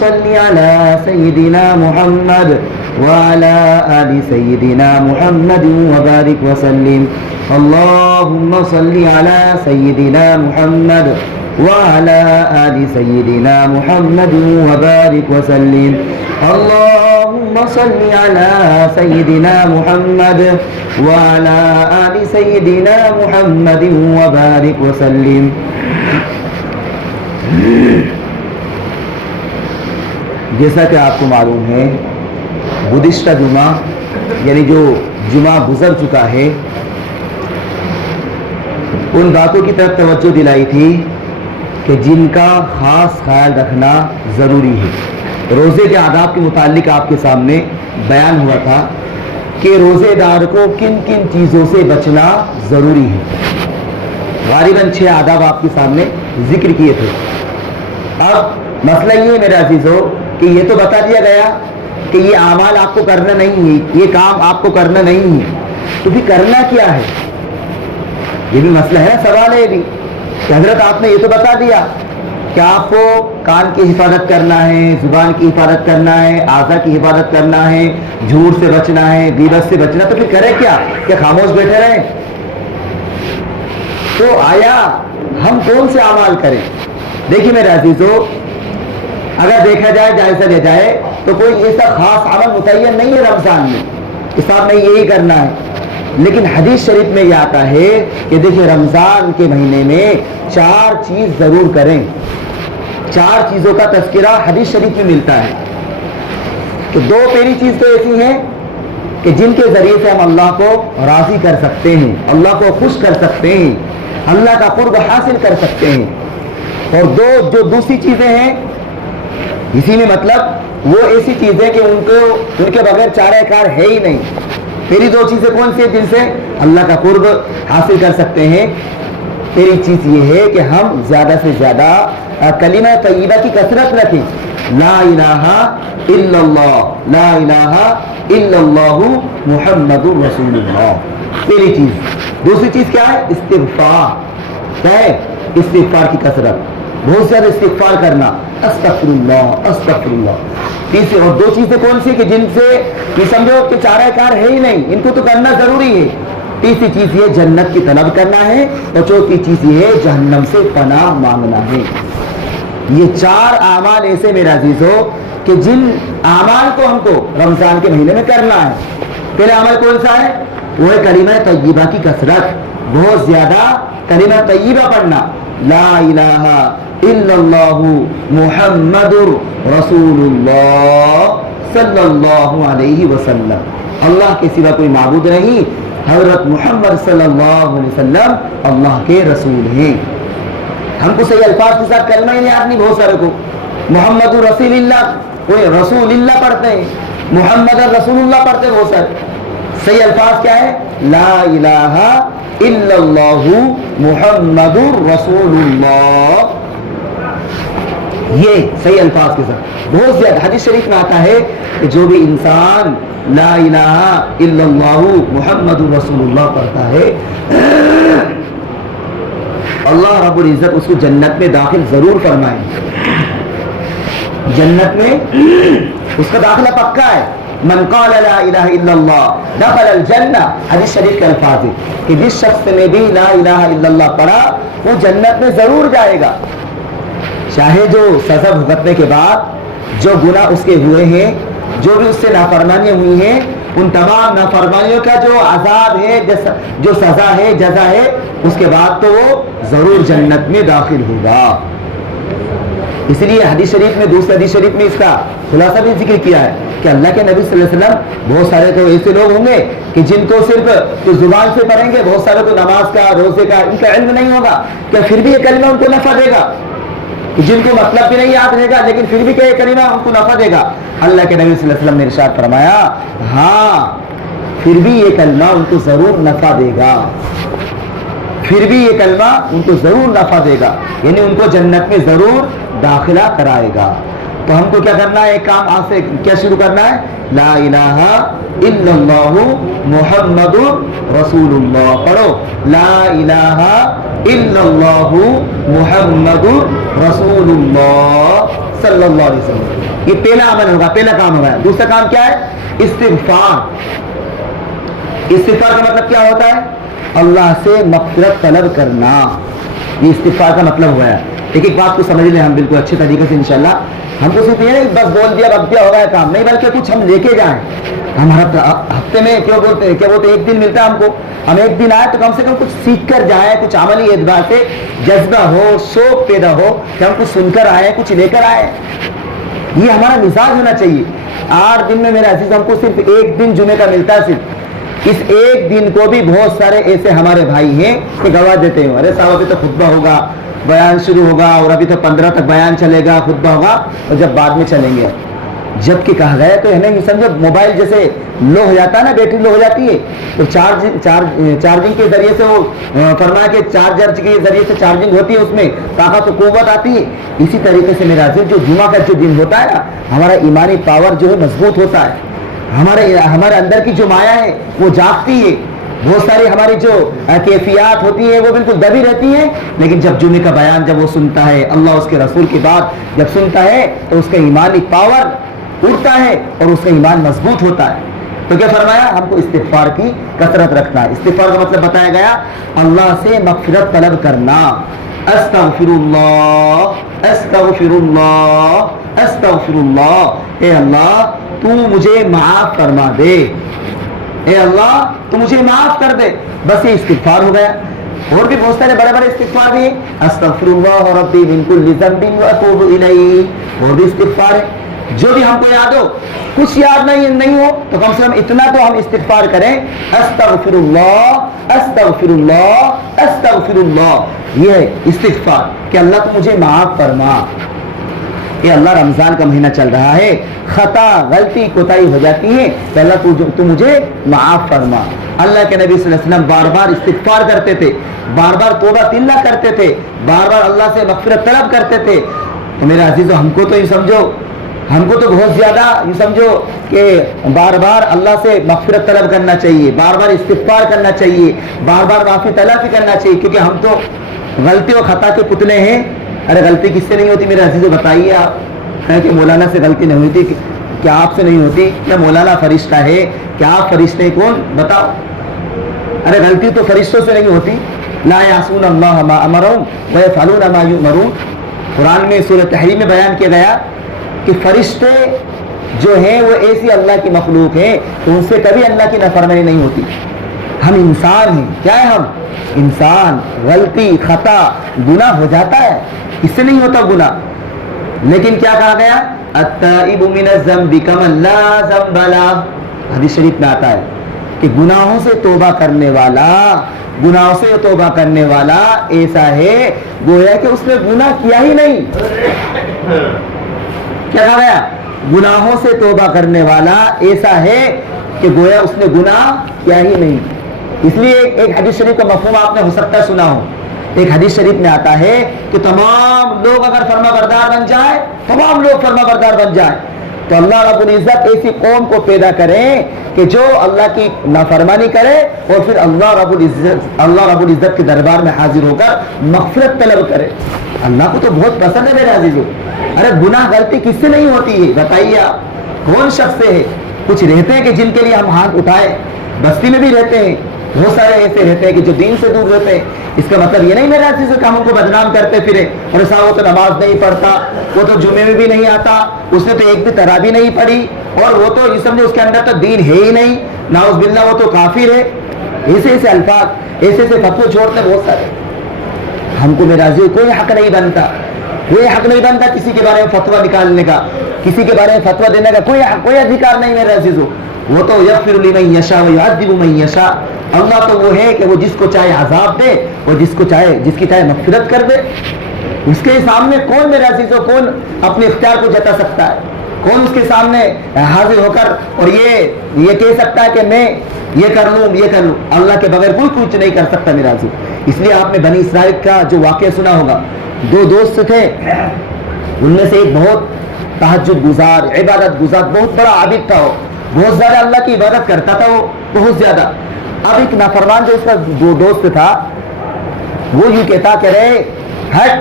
صل على سيدنا محمد وعلى آل سيدنا محمد وبارك وسلم اللهم صل على سيدنا محمد وعلى آل سيدنا محمد وبارك وسلم اللهم صل على سيدنا محمد وعلى آل سيدنا محمد وبارك وسلم. جیسا کہ آپ کو معلوم ہے گزشتہ جمعہ یعنی جو جمعہ گزر چکا ہے ان باتوں کی طرف توجہ دلائی تھی کہ جن کا خاص خیال رکھنا ضروری ہے. روزے کے آداب کے متعلق آپ کے سامنے بیان ہوا تھا کہ روزے دار کو کن کن چیزوں سے بچنا ضروری ہے. غالباً 6 آداب آپ کے سامنے ذکر کیے تھے. اب مسئلہ یہ ہے میرے عزیزو کہ یہ تو بتا دیا گیا کہ یہ اعمال آپ کو کرنا نہیں ہے, یہ کام آپ کو کرنا نہیں ہے, تو بھی کرنا کیا ہے؟ یہ بھی مسئلہ ہے, سوال ہے یہ بھی کہ حضرت آپ نے یہ تو بتا دیا کہ آپ کو کان کی حفاظت کرنا ہے, زبان کی حفاظت کرنا ہے, اعضاء کی حفاظت کرنا ہے, جھوٹ سے بچنا ہے, غیبت سے بچنا, تو پھر کرے کیا کہ خاموش بیٹھے رہیں؟ تو آیا ہم کون سے اعمال کریں؟ دیکھیے میرے عزیزو, اگر دیکھا جائے جائزہ لیا جائے تو کوئی ایسا خاص عمل متعین نہیں ہے رمضان میں کہ صاحب نہیں یہی کرنا ہے, لیکن حدیث شریف میں یہ آتا ہے کہ دیکھیں رمضان کے مہینے میں 4 چیز ضرور کریں. 4 چیزوں کا تذکرہ حدیث شریف میں ملتا ہے کہ 2 پہلی چیز تو ایسی ہیں کہ جن کے ذریعے سے ہم اللہ کو راضی کر سکتے ہیں, اللہ کو خوش کر سکتے ہیں, اللہ کا قرب حاصل کر سکتے ہیں. اور 2 جو دوسری چیزیں ہیں اسی میں مطلب وہ ایسی چیزیں کہ ان کے بغیر چارہ کار ہے ہی نہیں. پہلی 2 چیزیں کون سی ہیں جن سے اللہ کا قرب حاصل کر سکتے ہیں؟ پہلی چیز یہ ہے کہ ہم زیادہ سے زیادہ کلمہ طیبہ کی کثرت رکھیں, لا الہ الا اللہ, لا الہ الا اللہ محمد رسول اللہ. پہلی چیز. دوسری چیز کیا ہے؟ استغفار. کیا ہے؟ استغفار کی کثرت, بہت زیادہ استغفار کرنا, استغفر اللہ استغفر اللہ. تیسری اور 2 چیزیں کون سی کہ جن سے یہ سمجھو کہ چارہ کار ہے ہی نہیں, ان کو تو کرنا ضروری ہے. تیسری چیز یہ جنت کی طلب کرنا ہے, اور چوتھی چیز یہ ہے جہنم سے پناہ مانگنا ہے. یہ 4 اعمال ایسے میرے عزیزو کہ جن اعمال کو ہم کو رمضان کے مہینے میں کرنا ہے. پہلا عمل کون سا ہے؟ وہ ہے کلمہ طیبہ کی کثرت, بہت زیادہ کلمہ طیبہ پڑھنا, لا الہ الا اللہ محمد رسول اللہ صلی اللہ علیہ وسلم. اللہ کے سوا کوئی معبود نہیں, حضرت محمد صلی اللہ علیہ وسلم اللہ کے رسول ہیں. ہم کو صحیح الفاظ کے ساتھ کلمہ ہی نہیں آتی بہت سارے کو. محمد رسول اللہ, کوئی رسول اللہ پڑھتے ہیں, محمد رسول اللہ پڑھتے ہیں بہت سارے. صحیح الفاظ کیا ہے؟ لا الہ الا اللہ محمد رسول اللہ. یہ صحیح الفاظ کے ساتھ بہت زیادہ حدیث شریف میں آتا ہے کہ جو بھی انسان لا الہ الا اللہ محمد رسول اللہ پڑھتا ہے اللہ رب العزت اس کو جنت میں داخل ضرور فرمائیں. جنت میں اس کا داخلہ پکا ہے. من قال لا الہ الا اللہ دخل الجنہ. حدیث شریف کے الفاظ ہے کہ جس شخص نے بھی لا الہ الا اللہ پڑھا وہ جنت میں ضرور جائے گا, چاہے جو سزا بھگتنے کے بعد جو گناہ اس کے ہوئے ہیں, جو بھی اس سے نافرمانیاں ہوئی ہیں, ان تمام نافرمانیوں کا جو عذاب ہے, جو سزا ہے, جزا ہے, اس کے بعد تو وہ ضرور جنت میں داخل ہوگا. اس لیے حدیث شریف میں, دوسرے حدیث شریف میں اس کا خلاصہ بھی ذکر کیا ہے کہ اللہ کے نبی صلی اللہ علیہ وسلم بہت سارے تو ایسے لوگ ہوں گے کہ جن کو صرف زبان سے پڑھیں گے, بہت سارے کو نماز کا, روزے کا ان کا علم نہیں ہوگا, کہ پھر بھی یہ کلمہ ان کو نفع دے گا. جن کو مطلب بھی نہیں یاد رہے گا لیکن پھر بھی کہ یہ کلمہ ان کو نفع دے گا. اللہ کے نبی صلی اللہ علیہ وسلم نے ارشاد فرمایا ہاں پھر بھی یہ کلمہ ان کو ضرور نفع دے گا, پھر بھی یہ کلمہ ان کو ضرور نفع دے گا, یعنی ان کو جنت میں ضرور داخلہ کرائے گا. تو ہم کو کیا کرنا ہے؟ ایک کام آج سے کیا شروع کرنا ہے؟ لا الہ الا اللہ محمد رسول اللہ. پڑھو لا الہ الا اللہ محمد رسول اللہ صلی اللہ علیہ وسلم. یہ پہلا عمل ہوگا, پہلا کام ہوگا. دوسرا کام کیا ہے؟ استغفار. استغفار کا مطلب کیا ہوتا ہے؟ اللہ سے مغفرت طلب کرنا. یہ استغفار کا مطلب ہوا ہے. ایک بات کو سمجھ لیں ہم بالکل اچھے طریقے سے انشاءاللہ. ہم کو صرف یہ نہیں بس بول دیا رکھ دیا ہوگا کام نہیں, بلکہ کچھ ہم لے کے جائیں. ہم ہفتے میں کیا بولتے ہیں ایک دن ملتا ہے ہم کو. ہم ایک دن آئے تو کم سے کم کچھ سیکھ کر جائیں, کچھ عملی اعتبار سے جذبہ ہو, شوق پیدا ہو کہ ہم کچھ سن کر آئے, کچھ لے کر آئے. یہ ہمارا مزاج ہونا چاہیے. 8 دن میں میرے عزیز ہم کو صرف ایک دن جمعے کا ملتا ہے. صرف اس ایک دن کو بھی بہت سارے ایسے ہمارے بھائی ہیں کہ گوا دیتے ہیں. ارے صاحب ابھی تو خطبہ ہوگا, بیان شروع ہوگا, اور ابھی تو 15 تک بیان چلے گا, خطبہ ہوگا, اور جب بعد میں چلیں گے. جب کہ کہا گیا تو نہیں سمجھو, موبائل جیسے لو ہو جاتا ہے نا, بیٹری لو ہو جاتی ہے, تو چارجنگ کے ذریعے سے وہ فرمایا کہ چارجر کے ذریعے سے چارجنگ ہوتی ہے, اس میں طاقت و قوت آتی ہے. اسی طریقے سے میرا عزیز جو جمعہ کا جو دن ہوتا ہے نا, ہمارا ایمانی پاور جو ہے مضبوط ہوتا ہے. ہمارے اندر کی جو مایا ہے وہ جاگتی ہے. بہت ساری ہماری جو کیفیات ہوتی ہیں وہ بالکل دبی رہتی ہیں, لیکن جب جمعے کا بیان جب وہ سنتا ہے, اللہ اس کے رسول کی بات جب سنتا ہے, تو اس کا ایمانی پاور اڑتا ہے اور اس کا ایمان مضبوط ہوتا ہے. تو کیا فرمایا؟ ہم کو استغفار کی کثرت رکھنا ہے. استغفار کا مطلب بتایا گیا اللہ سے مغفرت طلب کرنا. استغفر اللہ استغفر اللہ استغفر اللہ. اے اللہ تو مجھے معاف فرما دے, اے اللہ تو مجھے معاف کر دے. بس یہ استغفار ہو گیا. اور بھی بہت سارے بڑے بڑے استغفار بھی, استغفر اللہ ربی من کل ذنب واتوب الیہ. اور بھی استغفار ہے جو بھی ہم کو یاد ہو. کچھ یاد نہیں ہو تو کم سے کم اتنا تو ہم استغفار کریں, استغفر اللہ استغفر اللہ استغفر اللہ. یہ ہے استغفار کہ اللہ تو مجھے معاف فرما. کہ اللہ رمضان کا مہینہ چل رہا ہے, خطا غلطی کوتاہی ہو جاتی ہے, کہ اللہ تو مجھے معاف فرما. اللہ کے نبی صلی اللہ علیہ وسلم بار بار استغفار کرتے تھے, بار بار توبہ طلہ کرتے تھے, بار بار اللہ سے مغفرت طلب کرتے تھے. تو میرے عزیزو ہم کو تو یہ سمجھو, ہم کو تو بہت زیادہ یہ سمجھو کہ بار بار اللہ سے مغفرت طلب کرنا چاہیے, بار بار استغفار کرنا چاہیے, بار بار معافی طلب کرنا چاہیے, کیونکہ ہم تو غلطی و خطا کے پتلے ہیں. ارے غلطی کس سے نہیں ہوتی میرے عزیزو؟ بتائیے آپ. کہ مولانا سے غلطی نہیں ہوتی, کیا آپ سے نہیں ہوتی؟ کیا مولانا فرشتہ ہے؟ کیا آپ فرشتے کون؟ بتاؤ. ارے غلطی تو فرشتوں سے نہیں ہوتی. لا یعصون اللہ ما امرهم ویفعلون ما یؤمرون. قرآن میں سورۃ تحریم میں بیان کیا گیا کہ فرشتے جو ہیں وہ ایسی اللہ کی مخلوق ہیں تو ان سے کبھی اللہ کی نافرمانی نہیں ہوتی. ہم انسان ہیں. کیا ہے ہم؟ انسان. غلطی خطا گناہ ہو جاتا ہے, اس سے نہیں ہوتا گناہ. لیکن کیا کہا گیا؟ التائب من الذنب کمن لا ذنب له. حدیث شریف میں آتا ہے کہ گناہوں سے توبہ کرنے والا ایسا ہے گویا کہ اس نے گناہ کیا ہی نہیں. کیا کہا گیا؟ گناہوں سے توبہ کرنے والا ایسا ہے کہ گویا اس نے گناہ کیا ہی نہیں. اس لیے ایک حدیث شریف کا مفہوم آپ نے ہو سکتا ہے سنا ہو. ایک حدیث شریف میں آتا ہے کہ تمام لوگ اگر فرما بردار بن جائے, تمام لوگ فرما بردار بن جائیں, تو اللہ رب العزت ایسی قوم کو پیدا کریں کہ جو اللہ کی نافرمانی کرے اور پھر اللہ رب العزت کے دربار میں حاضر ہو کر مغفرت طلب کرے. اللہ کو تو بہت پسند ہے میرے عزیزو. ارے گناہ غلطی کس سے نہیں ہوتی ہے؟ بتائیے آپ. کون شخص سے ہے؟ کچھ رہتے ہیں کہ جن کے لیے ہم ہاتھ اٹھائے, بستی میں بھی رہتے ہیں, بہت سارے ایسے رہتے ہیں کہ جو دین سے دور رہتے ہیں. اس کا مطلب یہ نہیں میرے عزیزو کہ ہم ان کو بدنام کرتے پھرے, اور ایسا وہ تو نماز نہیں پڑھتا, وہ تو جمعے میں بھی نہیں آتا, اس نے تو ایک بھی تراویح نہیں پڑھی, اور وہ تو یہ سمجھے اس کے اندر تو دین ہے ہی نہیں, نعوذ باللہ وہ تو کافر ہے. ایسے الفاظ ایسے فتوے چھوڑتے بہت سارے. ہم کو میرے عزیزو کوئی حق نہیں بنتا کسی کے بارے میں فتویٰ نکالنے کا, کسی کے بارے میں فتویٰ دینے کا کوئی ادھیکار نہیں میرے عزیزو. وہ تو یغفر لمن یشاء ویعذب من یشاء. اللہ تو وہ ہے کہ وہ جس کو چاہے عذاب دے اور جس کی چاہے مغفرت کر دے. اس کے سامنے کون میرے عزیزو, کون اپنے اختیار کو جتا سکتا ہے؟ کون اس کے سامنے حاضر ہو کر اور یہ کہہ سکتا ہے کہ میں یہ کر لوں؟ اللہ کے بغیر کوئی کچھ نہیں کر سکتا میرا عزیز. اس لیے آپ نے بنی اسرائیل کا جو واقعہ سنا ہوگا, 2 دوست تھے, ان میں سے ایک بہت تہجد گزار, عبادت گزار, بہت بڑا عابد تھا, وہ بہت زیادہ اللہ کی عبادت کرتا تھا, وہ بہت زیادہ. اب ایک نافرمان جو اس کا دوست تھا, وہ یوں کہتا کہ رے ہٹ,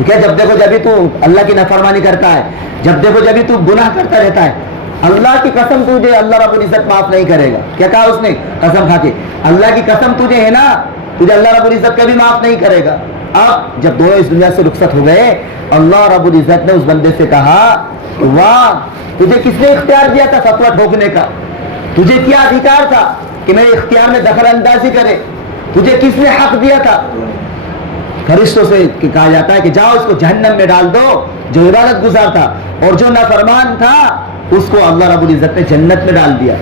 تو کیا جب دیکھو جبھی تو اللہ کی نافرمانی کرتا ہے, جب دیکھو جبھی تو گناہ کرتا رہتا ہے, اللہ کی قسم تجھے اللہ رب العزت معاف نہیں کرے گا. کیا کہا اس نے قسم کھا کے, اللہ کی قسم تجھے ہے نا, تجھے اللہ رب العزت کبھی معاف نہیں کرے گا. اب جب دونوں اس دنیا سے رخصت ہو گئے, اللہ رب العزت نے اس بندے سے کہا واہ تجھے کس نے اختیار دیا تھا فتویٰ ٹھوکنے کا, تجھے کیا ادھیکار تھا کہ میرے اختیار میں دخل اندازی کرے, تجھے کس نے حق دیا تھا؟ فرشتوں سے کہا جاتا ہے کہ جاؤ اس کو جہنم میں ڈال دو, جو عبادت گزار تھا, اور جو نافرمان تھا اس کو اللہ رب العزت نے جنت میں ڈال دیا.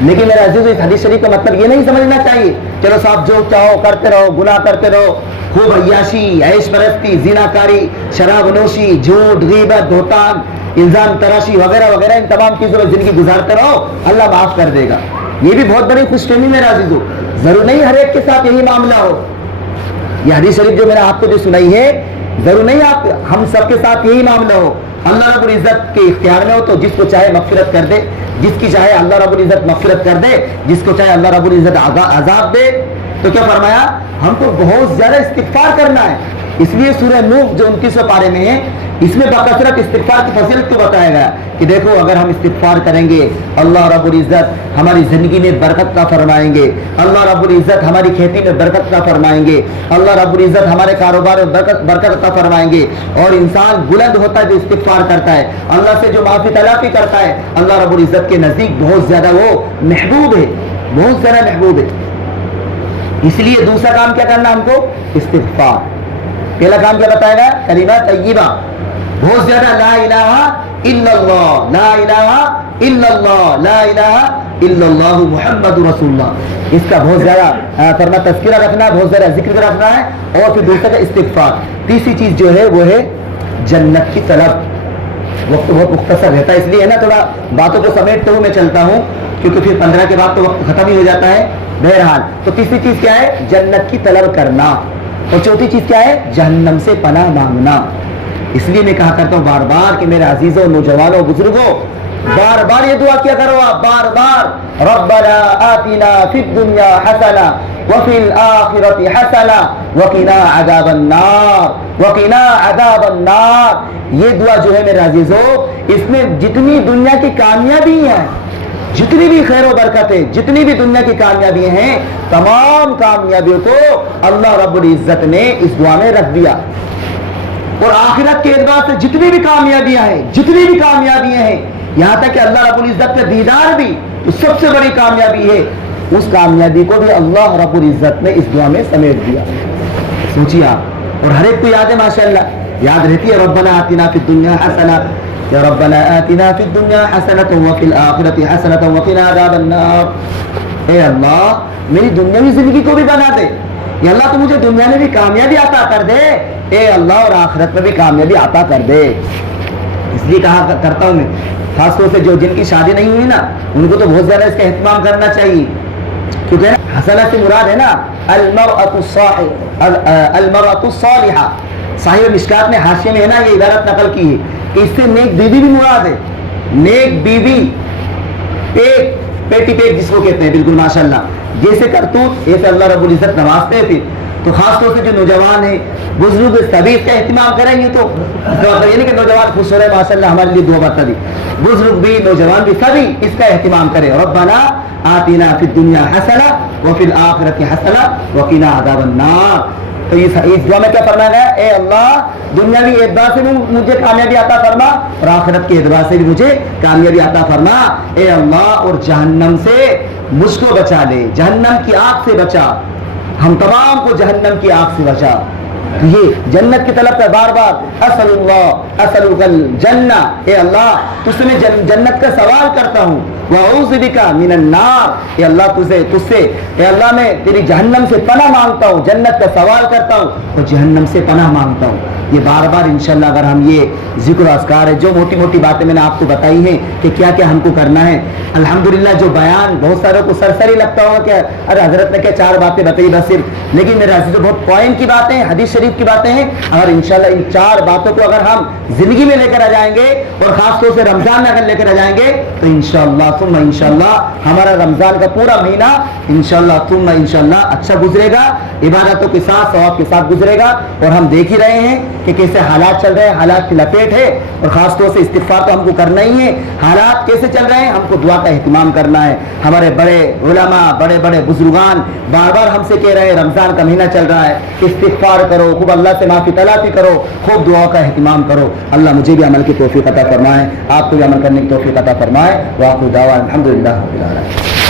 لیکن میرے عزیزو اس حدیث شریف کا مطلب یہ نہیں سمجھنا چاہیے چلو صاحب جو چاہو کرتے رہو, گناہ کرتے رہو, خوب عیاشی, عیش پرستی, زنا کاری, شراب نوشی, جھوٹ, غیبت, بہتان, الزام تراشی وغیرہ وغیرہ, ان تمام چیزوں میں زندگی گزارتے رہو, اللہ معاف کر دے گا. یہ بھی بہت بڑی خوش فہمی میرے عزیزو. ضرور نہیں ہر ایک کے ساتھ یہی معاملہ ہو. یہ حدیث شریف جو میں نے آپ کو جو سنائی ہے, ضرور نہیں آپ ہم سب کے ساتھ یہی معاملہ ہو. اللہ رب العزت کے اختیار میں ہو تو جس کو چاہے مغفرت کر دے, جس کی چاہے اللہ رب العزت مغفرت کر دے, جس کو چاہے اللہ رب العزت عذاب دے. تو کیا فرمایا, ہم کو بہت زیادہ استغفار کرنا ہے. اس لیے سورہ نوح جو 29 پارے میں ہے, اس میں بکثرت استغفار کی فضیلت کو بتایا گیا کہ دیکھو اگر ہم استغفار کریں گے اللہ رب العزت ہماری زندگی میں برکت عطا فرمائیں گے, اللہ رب العزت ہماری کھیتی میں برکت عطا فرمائیں گے, اللہ رب العزت ہمارے کاروبار میں برکت عطا فرمائیں گے. اور انسان بلند ہوتا ہے جو استغفار کرتا ہے, اللہ سے جو معافی طلبی کرتا ہے, اللہ رب العزت کے نزدیک بہت زیادہ وہ محبوب ہے, بہت زیادہ محبوب ہے. اس لیے دوسرا کام کیا کرنا ہم کو, استغفار. پہلا کام کیا بتایا گیا, کلمہ طیبہ, بہت زیادہ لا الہ الا اللہ, لا الہ الا اللہ, لا الہ الا اللہ محمد رسول اللہ. اس کا بہت زیادہ فرما تذکرہ رکھنا, بہت زیادہ ذکر رکھنا ہے. اور پھر دوسرا کا استغفار. تیسری چیز جو ہے وہ ہے جنت کی طلب. وقت بہت مختصر رہتا ہے اس لیے ہے نا تھوڑا باتوں کو سمیٹتے ہوئے میں چلتا ہوں, کیونکہ پھر 15 کے بعد تو وقت ختم ہی ہو جاتا ہے. بہرحال تو تیسری چیز کیا ہے, جنت کی طلب کرنا. اور چوتھی چیز کیا ہے, جہنم سے پناہ مانگنا. اس لیے میں کہا کرتا ہوں بار بار کہ میرے عزیزوں, نوجوانوں, بزرگوں, بار بار یہ دعا کیا کرو آپ, بار بار ربنا آتنا فی الدنیا حسنہ وفی الآخرۃ حسنہ وقنا عذاب النار, وقنا عذاب النار. یہ دعا جو ہے میرے عزیزوں, اس میں جتنی دنیا کی کامیابی ہیں, جتنی بھی خیر و برکت ہے, جتنی بھی دنیا کی کامیابی ہیں, تمام کامیابیوں کو اللہ رب العزت نے اس دعا میں رکھ دیا. اور آخرت کے اعتبار سے جتنی بھی کامیابیاں ہیں, جتنی بھی کامیابیاں ہیں, یہاں تک کہ اللہ رب العزت کا دیدار بھی تو سب سے بڑی کامیابی ہے, اس کامیابی کو بھی اللہ رب العزت نے اس دعا میں سمیٹ دیا. سوچیے آپ, اور ہر ایک کو یاد ہے ماشاءاللہ, یاد رہتی ہے ربنا آتنا فی الدنیا حسنہ, یا ربنا آتنا فی الدنیا حسنۃ وفی الآخرۃ حسنۃ وقنا عذاب النار. اے اللہ میری دنیاوی زندگی کو بھی بنا دے, یا اللہ تو مجھے دنیا میں بھی کامیابی عطا کر دے, اے اللہ اور آخرت میں بھی کامیابی عطا کر دے. اس لیے کہا کرتا ہوں میں, خاص طور سے جو جن کی شادی نہیں ہوئی نا, ان کو تو بہت زیادہ اس کا اہتمام کرنا چاہیے, کیونکہ حسنہ سے مراد ہے نا المرأۃ الصالحہ. صاحب مشکات نے حاشیے میں ہے نا یہ عبارت نقل کی ہے کہ اس سے نیک بیوی بھی مراد ہے. نیک بیوی, پیٹ, پیٹی پیٹ جس کو کہتے ہیں, بالکل ماشاءاللہ جیسے کرتوت ایسے اللہ رب العزت نوازتے تھے. تو خاص طور سے جو نوجوان ہیں, بزرگ, سبھی اس کا اہتمام کریں گے تو یہ نہیں کہ نوجوان خوش ہو رہے ماشاءاللہ ہمارے لیے دعا بتا دی, بزرگ بھی نوجوان بھی سبھی اس کا اہتمام کریں. ربنا آتنا فی الدنیا حسنہ وفی الآخرۃ حسنہ وقنا عذاب النار. تو اس دعا میں کیا فرمایا گیا, اے اللہ دنیاوی اعتبار سے بھی مجھے کامیابی عطا فرما, اور آخرت کے اعتبار سے بھی مجھے کامیابی عطا فرما. اے اللہ اور جہنم سے مجھ کو بچا لے, جہنم کی آگ سے بچا, ہم تمام کو جہنم کی آگ سے بچا. تو یہ جنت کی طلب کا بار بار اسأل اللہ اسألک الجنہ, اے اللہ تجھ سے میں جنت کا سوال کرتا ہوں, واعوذ بک من النار, اے اللہ تجھ سے اے اللہ میں تیری جہنم سے پناہ مانگتا ہوں, جنت کا سوال کرتا ہوں اور جہنم سے پناہ مانگتا ہوں. یہ بار بار انشاءاللہ اگر ہم یہ ذکر و اذکار ہے جو موٹی موٹی باتیں میں نے آپ کو بتائی ہیں کہ کیا کیا ہم کو کرنا ہے، الحمدللہ جو بیان بہت ساروں کو سرسری لگتا ہوگا کہ ارے حضرت نے کیا 4 باتیں بتائی بس صرف، لیکن میرے عزیزو بہت پوائنٹ کی باتیں ہیں، حدیث شریف کی باتیں ہیں. اگر انشاءاللہ ان 4 باتوں کو اگر ہم زندگی میں لے کر آ جائیں گے اور خاص طور سے رمضان میں اگر لے کر آ جائیں گے تو انشاءاللہ ثم انشاءاللہ ہمارا رمضان کا پورا مہینہ انشاءاللہ ثم انشاءاللہ اچھا گزرے گا، عبادتوں کے ساتھ ثواب کے ساتھ گزرے گا. اور ہم دیکھ ہی رہے ہیں کہ کیسے حالات چل رہے ہیں، حالات کی لپیٹ ہے، اور خاص طور سے استغفار تو ہم کو کرنا ہی ہے. حالات کیسے چل رہے ہیں، ہم کو دعا کا اہتمام کرنا ہے. ہمارے بڑے علماء بڑے بڑے بزرگان بار بار ہم سے کہہ رہے ہیں رمضان کا مہینہ چل رہا ہے، استغفار کرو، خوب اللہ سے معافی طلبی کرو، خوب دعا کا اہتمام کرو. اللہ مجھے بھی عمل کی توفیق عطا فرمائے، آپ کو بھی عمل کرنے کی توفیق عطا فرمائے. وآخر دعوانا الحمدللہ رب العالمین.